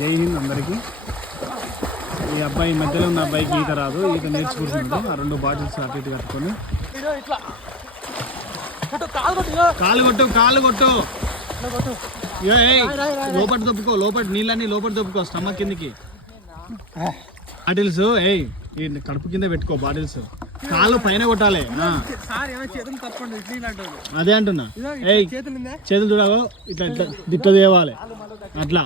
జై హింద్ అందరికీ. ఈ అబ్బాయి మధ్యలో ఉన్న అబ్బాయికి ఈత రాదు, ఈత నేర్చుకుంటున్నాడు. ఆ 2 బాటిల్స్ అటు ఇటు కట్టుకొని కాలు కొట్టు లోపటి దొప్పుకో, నీళ్ళని లోపటి దొప్పుకో, స్టమక్ కిందకి. బాటిల్స్ కడుపు కింద పెట్టుకో, బాటిల్స్ కాళ్ళు పైన కొట్టాలి. అదే అంటున్నా, చేతులు చూడాలో ఇట్లా ఇట్లా దిట్ట తేవాలి, అట్లా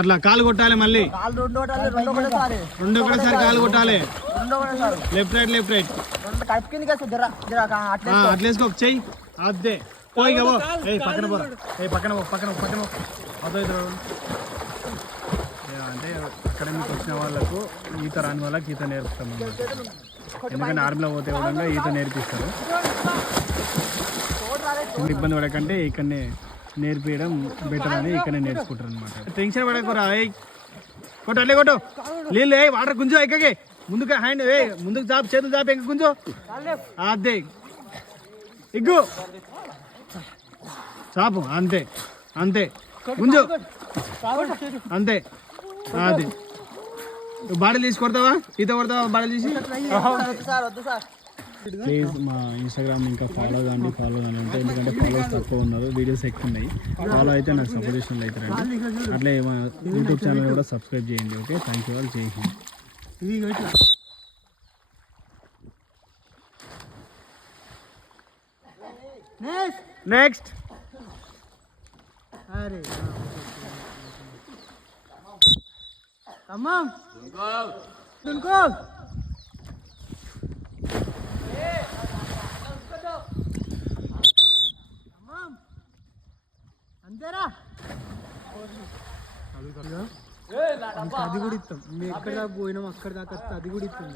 అట్లా కాలు కొట్టాలి. మళ్ళీ 2 ఒకటేసారి కాలు కొట్టాలి. లెఫ్ట్ రైట్ అట్లేసుకో, చెయ్యి అదే పక్కన అంటే అకాడమీకి వచ్చిన వాళ్ళకు ఈత రాని వాళ్ళకి ఈత నేర్పుతాం. ఎందుకంటే ఆర్మీలో పోతే విధంగా ఈత నేర్పిస్తారు. ఇబ్బంది పడకంటే ఇక్కడనే నేర్పించడం బెటర్ అని ఇక్కడనే నేర్చుకుంటారు అనమాట. టెన్షన్ పడకూరా, కొట్టు అట్లే కొట్టు, నీళ్ళు వాటర్ గుంజు ఎక్కకి, ముందుగా హ్యాండ్ ముందుకు చాపు, చేతులు చాపు, ఎక్క గుంజు, అదే ఇగ్గు చాపు, అంతే గుంజు, అంతే. అది బాడీలు తీసి కొడతావా, ఈత కొడతావా బాడీలు తీసి? ప్లీజ్ మా ఇన్స్టాగ్రామ్ ఇంకా ఫాలో కానీ అంటే, ఎందుకంటే ఫాలోవర్స్ తక్కువ ఉన్నారు, వీడియోస్ ఎక్కువ ఉన్నాయి. ఫాలో అయితే నాకు సపోర్టేషన్లు అవుతారండి. అట్లే మా యూట్యూబ్ ఛానల్ కూడా సబ్స్క్రైబ్ చేయండి. ఓకే, థ్యాంక్ యూ ఆల్, జై హింద్. నెక్స్ట్ అరే అంతేరా, అది కూడా ఇస్తాం. మేము ఎక్కడ దాకా పోయినాం అక్కడ దాకా అది కూడా ఇస్తాం.